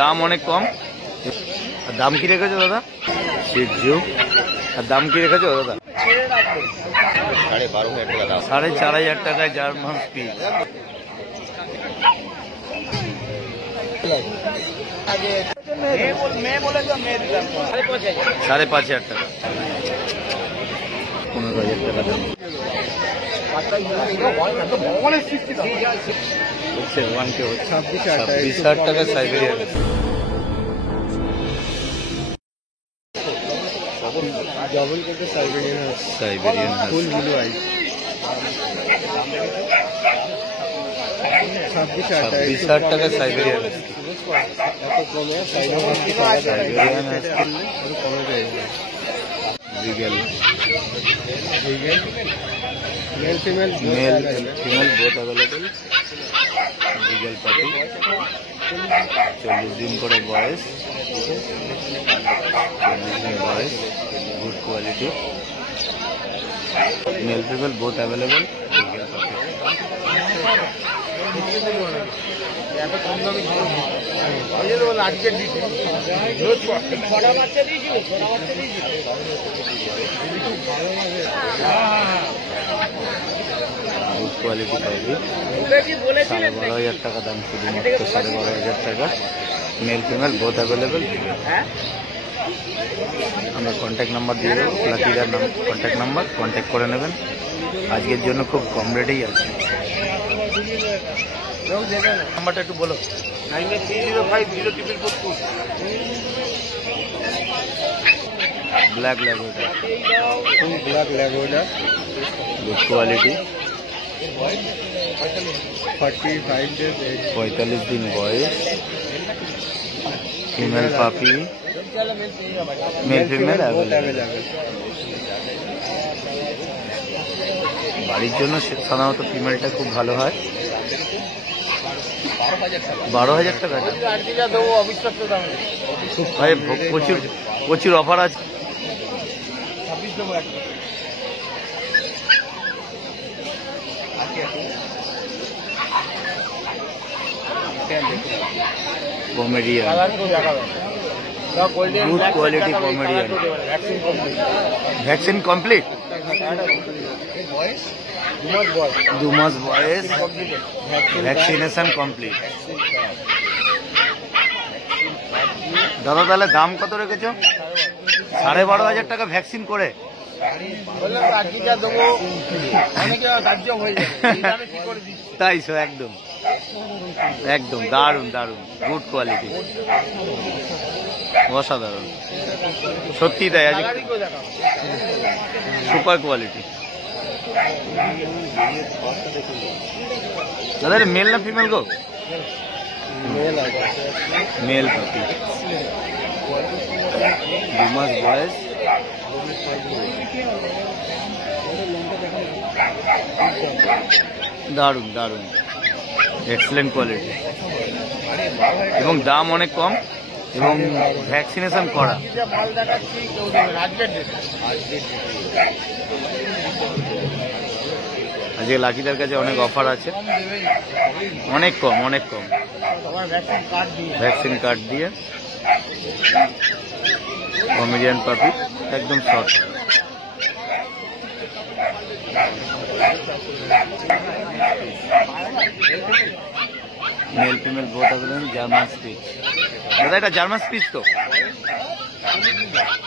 দাম অনেক কম। দাম কি রেখেছো দাদা? সিজু। আর দাম কি রেখেছো দাদা? 4,500 টাকায় জার্মান স্পিচ। 5,500 টাকা। 15,000 টাকা দাম। 26,000 টাকা সাইবেরিয়ান। डबल करके साइबेरियन फुल ब्लू आई 26,000 টাকা Siberian. Male female both available. Legal party 40 दिन করে বয়স। 40 दिन বয়স। Good quality. Male female both available. Legal party. Good quality पाबी। 12,500 টাকা দাম, শুধুমাত্র 12,500 টাকা। Male female both available. আমরা কন্ট্যাক্ট নাম্বার দিয়ে দেবো, লাকিদার কন্ট্যাক্ট নাম্বার, কন্ট্যাক্ট করে নেবেন। আজকের জন্য খুব কম রেটেই আছে। নাম্বারটা একটু বলো। 93050444। ব্ল্যাক ল্যাগোডা। ब्लैक लेगोडा गुड क्वालिटी। 45 days age. 45 दिन বয়স। Female puppy. Male female available. বাড়ির জন্য সাধারণত ফিমেলটা খুব ভালো হয়। 12,000 টাকা। ভাই প্রচুর প্রচুর অফার আছে। Comedian good quality comedian. Vaccine complete. 2 मास बॉयस। Vaccination complete. দাদা তাহলে দাম কত রেখেছো? 12,500 টাকা ভ্যাকসিন করে। তাই সো একদম একদম দারুণ দারুণ। গুড কোয়ালিটি, অসাধারণ সত্যি তাই। আজ সুপার কোয়ালিটি। দাদা মেল না ফিমেল গো? Male puppy. 2 मास बॉयस। দারুণ দারুণ এক্সেলেন্ট কোয়ালিটি এবং দাম অনেক কম এবং ভ্যাকসিনেশন করা। আজকে লাকিদার কাছে অনেক অফার আছে, অনেক কম অনেক কম। ভ্যাকসিন কার্ড দিয়ে কমেডিয়ান পাপি একদম শর্ট। মেল ফিমেল বোথ আবেদন। German speech. দাদা এটা জার্মান স্পিচ তো?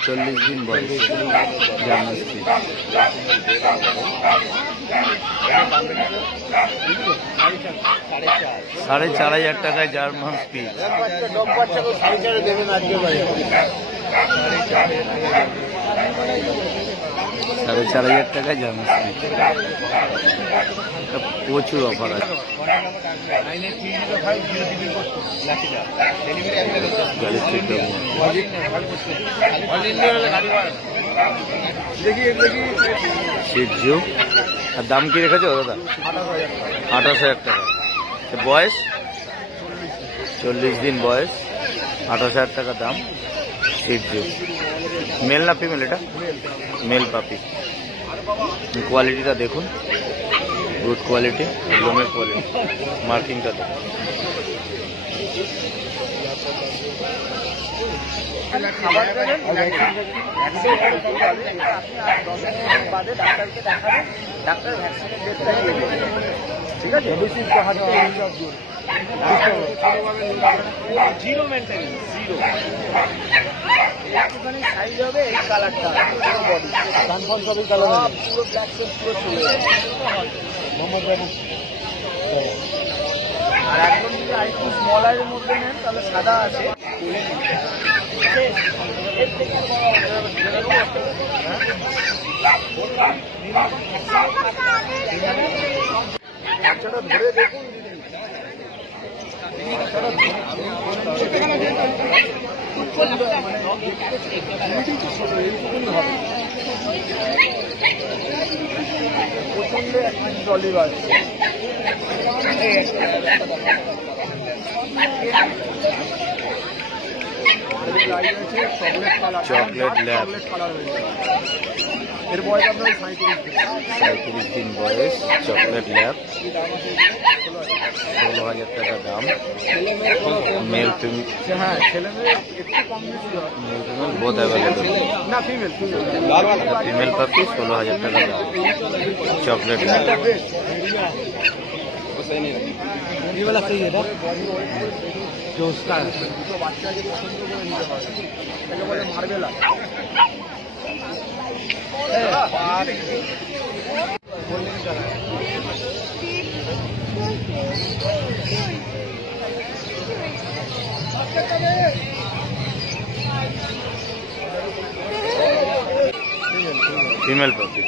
40 দিন বয়স। German speech. 4,500 টাকায় জার্মান স্পিচ। 4,500 টাকায় জার্মান স্পিচ। প্রচুর অফার আছে। সিজু। আর দাম কি রেখেছো দাদা? 28,000 টাকা। বয়স 40 দিন বয়স। 28,000 টাকা দাম। সিজু। মেল না ফিমেল এটা? মেল পাপি। কোয়ালিটিটা দেখুন, গুড কোয়ালিটি। লোমের কোয়ালিটি, মার্কিংটা দেখুন। খাবার দেবেন, আপনি আর 10 মিনিট বাদে ডাক্তারকে দেখাবেন, ডাক্তার ভ্যাকসিনের ডেটটা দিয়ে দেবেন। ঠিক আছে? Zero maintenance, zero. একটুখানি সাইজ হবে এই কালারটা, পুরো বডি কনফার্ম সবই কালার, পুরো ব্ল্যাক সেট পুরো চলে যাবে। আর একদম যদি আরেকটু স্মলারের মধ্যে নেন তাহলে সাদা আছে। বাচ্চাটা ধরে দেখুন দিদি, প্রচন্ড একটা জলি বাড়ছে। চকলেট ল্যাব, এর বয়স আপনার 37 দিন বয়স। চকলেট ল্যাব 16,000 টাকা দাম। মেল ফিমেল, হ্যাঁ ছেলে মেয়ে একটু কম বেশি হয়, মেল ফিমেল বোথ অ্যাভেলেবল। না ফিমেল ফিমেল পাপি 16,000 টাকা দাম। চকলেট ল্যাব ये वाला सही है ना, जो उसका है तो बच्चा के लिए सुंदर করে নিতে হবে, তাকে বলে মার্বেলা। ফিমেল পাপি,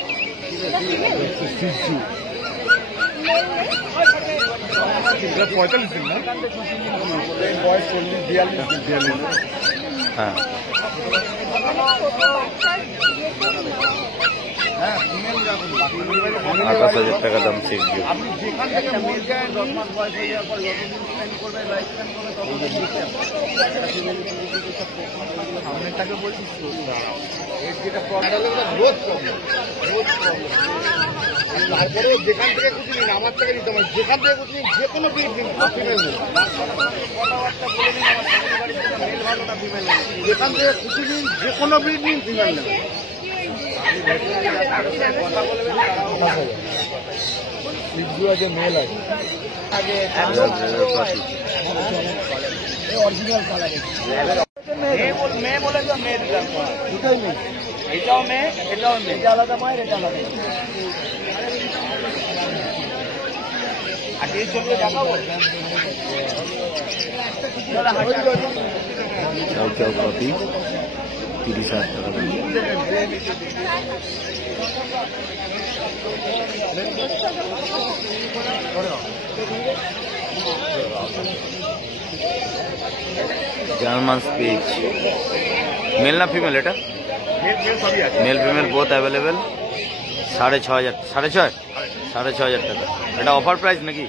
বয়স 42 হ্যাঁ। হ্যাঁ 28,000 টাকা দাম শিখ। আপনি যেখান থেকে মেল যায় 10 মাস বয়স হয়ে যাওয়ার পর যতদিন স্পেন্ড করবে, লাইফ স্পেন্ড করবে, ততদিন সামনেরটাকে বলছি এর যেটা প্রবলেম রোজ প্রবলেম, তারপরেও যেখান থেকে কুচি নিন, আমার থেকে নিতে হবে, যেখান থেকে কুচি নিন, যে কোনো ফিমেল কথাবার্তা বলে নিন, আমার ফ্যামিলি বাড়ি থেকে মেল ভালো না ফিমেল, যেখান থেকে কুচি নিন, যে কোনো ব্রিড নিন, ফিমেল নেবেন। কথা বলবেন, আছে মেল আছে আগে অরিজিনাল কালার, মেয়ে বলে তো মেয়ে দিলাম, দুটোই মেয়ে, এটাও মেয়ে, এটাও মেয়ে, এটা আলাদা মায়ের, এটা আলাদা। আর এই চলবে দেখাবো চাউ পাপি 30,000 টাকা দাম। জার্মান স্পিচ, মেল না ফিমেল? এটা মেল ফিমেল বোথ অ্যাভেলেবেল। 6,500, 6,500 টাকা। এটা অফার প্রাইস নাকি?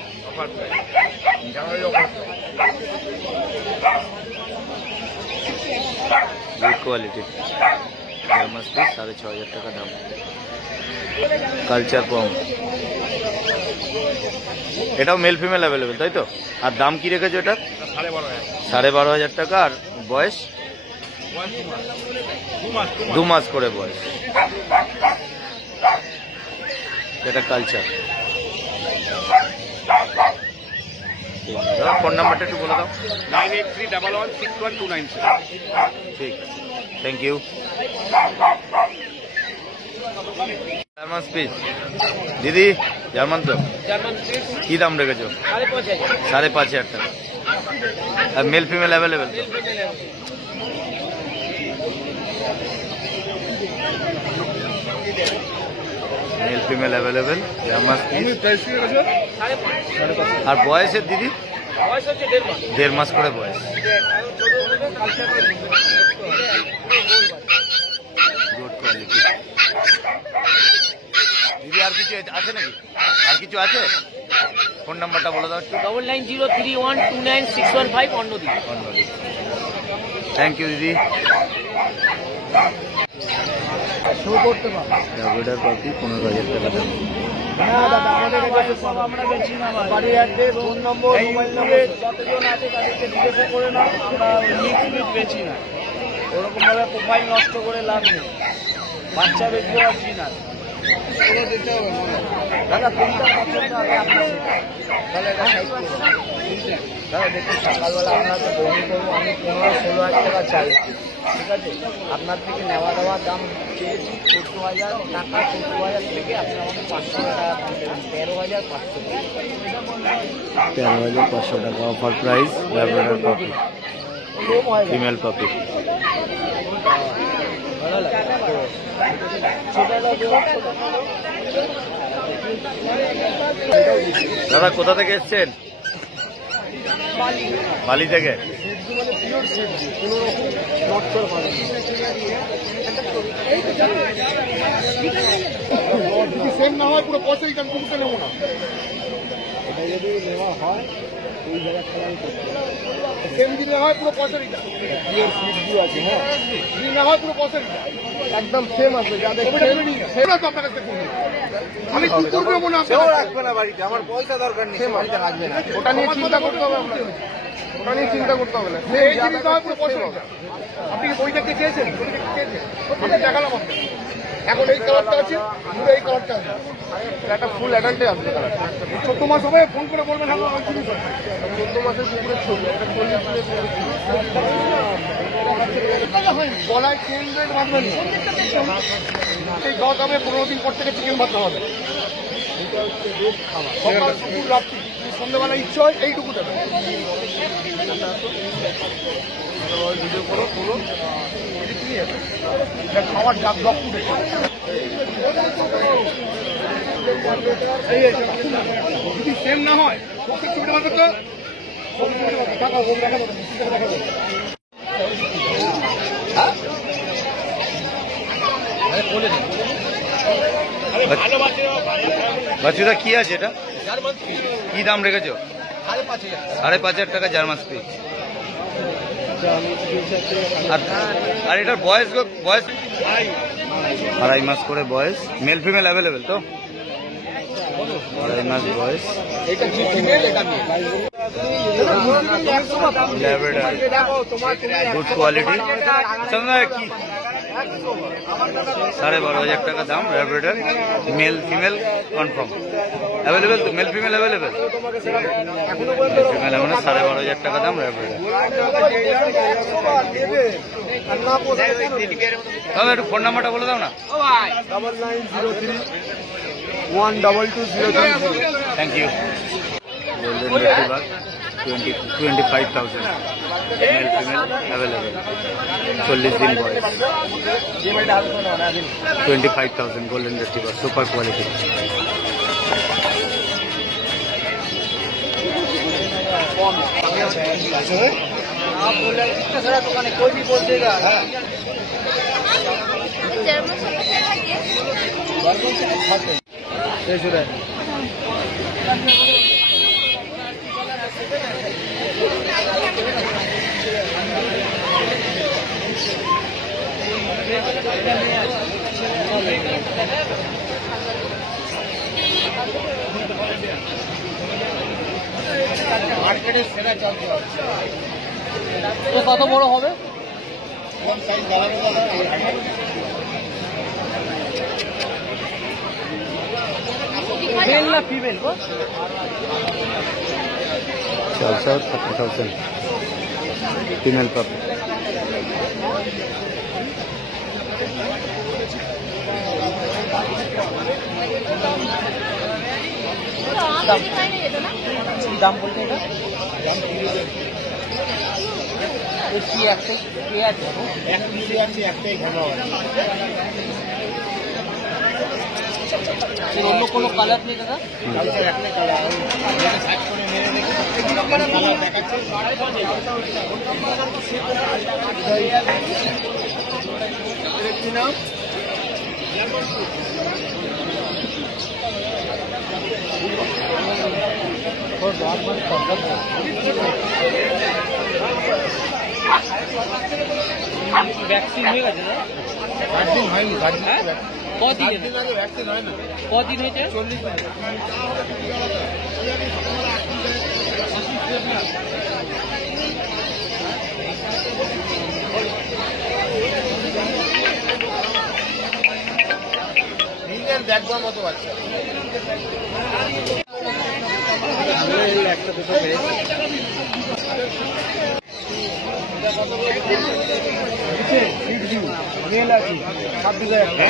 গুড কোয়ালিটি জার্মান স্পিচ, 6,500 টাকা দাম। কালচার পম, এটাও মেল ফিমেল অ্যাভেলেবেল তাই তো? আর দাম কি রেখেছো এটা? 12,500 টাকা। আর বয়স 2 মাস করে বয়স। এটা কালচার। ফোন নাম্বারটা একটু বলে দাও। 9831161297। ঠিক, থ্যাংক ইউ। জার্মান স্পিচ দিদি, জার্মান তো কি দাম রেখেছো? 5,500 টাকা। আর মেল ফিমেল অ্যাভেলেবেল তো? Male female available German spitz. আর বয়সের দিদি? বয়স হচ্ছে 1.5 মাস করে বয়স। Good quality. দিদি আর কিছু আছে নাকি? আর কিছু আছে? ফোন নাম্বারটা বলে দাও একটু। 9903129615 অন্যদিন। থ্যাংক ইউ দিদি। শো করতে পারবো। ল্যাব্রাডর পাপি 15,000 টাকা দাম। হ্যাঁ দাদা, আমাদের কাছে সব আমরা বেচি না ভাই। বাড়ির অ্যাড্রেস, ফোন নম্বর, মোবাইল নম্বর যতজন আছে তাদেরকে জিজ্ঞাসা করে না। আমরা লিকুইড বেচি না, ওরকম ভাবে প্রোফাইল নষ্ট করে লাভ নেই। বাচ্চা বেচবো আর কি না দাদা, কোনটা পছন্দ হবে আপনার তাহলে এটা সাইড করবো। দাদা দেখুন, সকালবেলা আমরা তো বমি করবো, আমি 15-16 হাজার টাকা চাই, ঠিক আছে? আপনার থেকে নেওয়া দেওয়ার দাম চেয়েছি 14,000 টাকা। 14,000 থেকে আপনি আমাকে 500 টাকা দাম দেবেন, 13,500 13,500 টাকা অফার প্রাইস ল্যাব্রাডর পাপি, ফিমেল পাপি। দাদা কোথা থেকে এসছেন? বালি থেকে। সেম না হয় পুরো পয়সা রিটার্ন করতে নেবো না। এটা যদি নেওয়া হয় ওই জায়গায় সেম দিলে হয় পুরো পয়সা রিটার্ন। আছে হ্যাঁ, যদি না হয় পুরো পয়সা রিটার্ন একদম সেম আছে। যাদের সেম আছে আপনার কাছে আমি কুকুর নেবো না, সেও রাখবে না বাড়িতে, আমার পয়সা দরকার নেই, বাড়িতে রাখবে না। ওটা নিয়ে চিন্তা করতে হবে আপনাকে, ওটা নিয়ে চিন্তা করতে হবে না। আপনি কি বই দেখতে চেয়েছেন? আমি দেখালাম আপনাকে। এখন এই কালারটা আছে, পুরো এই কালারটা আছে, একটা ফুল অ্যাডাল্টে আসবে কালারটা। 14 মাস হবে, ফোন করে বলবেন হ্যাঁ 14 মাসের কুকুরের ছবি, একটা গলায় চেন বেল্ট বাঁধবেন। এই গত হবে 15 দিন পর থেকে চিকেন ভাত হবে। সকাল দুপুর রাত্রি সন্ধ্যাবেলা ইচ্ছে হয় এইটুকু দেবে। ভিডিও করো পুরো খাওয়ার ডাক ডক যদি সেম না হয় বাচ্চাটা কি আছে? এটা কি দাম রেখেছো? 5,500 টাকা জার্মান স্পিচ। আর এটার বয়স 2.5 মাস করে বয়স। মেল ফিমেল অ্যাভেলেবেল তো? 2.5 মাস বয়স। Good quality. কি 12,500 টাকা দাম Labrador, male female confirm available তো? মেল ফিমেল অ্যাভেলেবেল, ফিমেল এমন 12,500 টাকা দাম ল্যাব্রাডর। তাহলে একটু ফোন নাম্বারটা বলে দাও না। 9903122030। Thank you. Golden retriever 25,000 male female available, 40 দিন বয়স, 25,000 গোল্ডেন রিট্রিভার, সুপার কোয়ালিটি। आप बोल रहे हैं कितना सारा दुकान है, कोई भी बोल देगा। মার্কেটে সেরা চলছে। কত বড় হবে? মেল না ফিমেল? 30,000 ফিমেল পাপি। দাম বলতে এটা কি একটাই আছে? এক পিসে আছে, একটাই ঘন হয়। অন্য কোনো কালার নেই দাদা? একটাই কালার সাইড করে মেরে রেখে কালার দেখাচ্ছে। কি নাম? ভ্যাকসিন হয়ে গেছে না? ভ্যাকসিন হয়নি, হ্যাঁ? কদিন দিন আগে ভ্যাকসিন হয় না, কদিন হয়েছে? 40 দিন। নিজের দেখবার মতো বাচ্চা। একটা দুটো মেল আছে 26,000 টাকা।